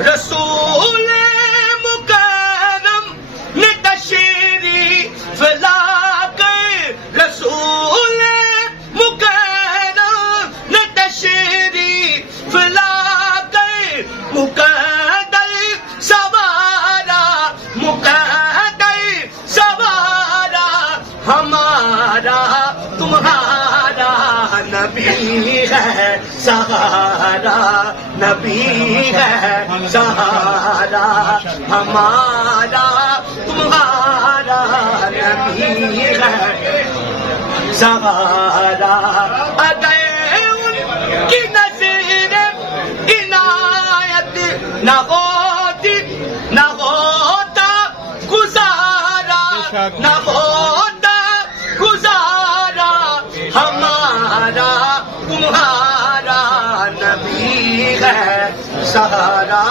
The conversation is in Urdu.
رسول مکرم نے تشریف لا کر، رسول مکرم نے تشریف لا کر مقدر سوارا، مقدر سوارا ہمارا تمہارا نبی ہے سہارا، نبی ہے سہارا ہمارا تمہارا نبی ہے سہارا۔ اگر ان کی نظر عنایت نہ ہوتی، نہ ہوتا گزارا، نہ ہوتا گزارا ہمارا تمہارا نبی ہے سہارا۔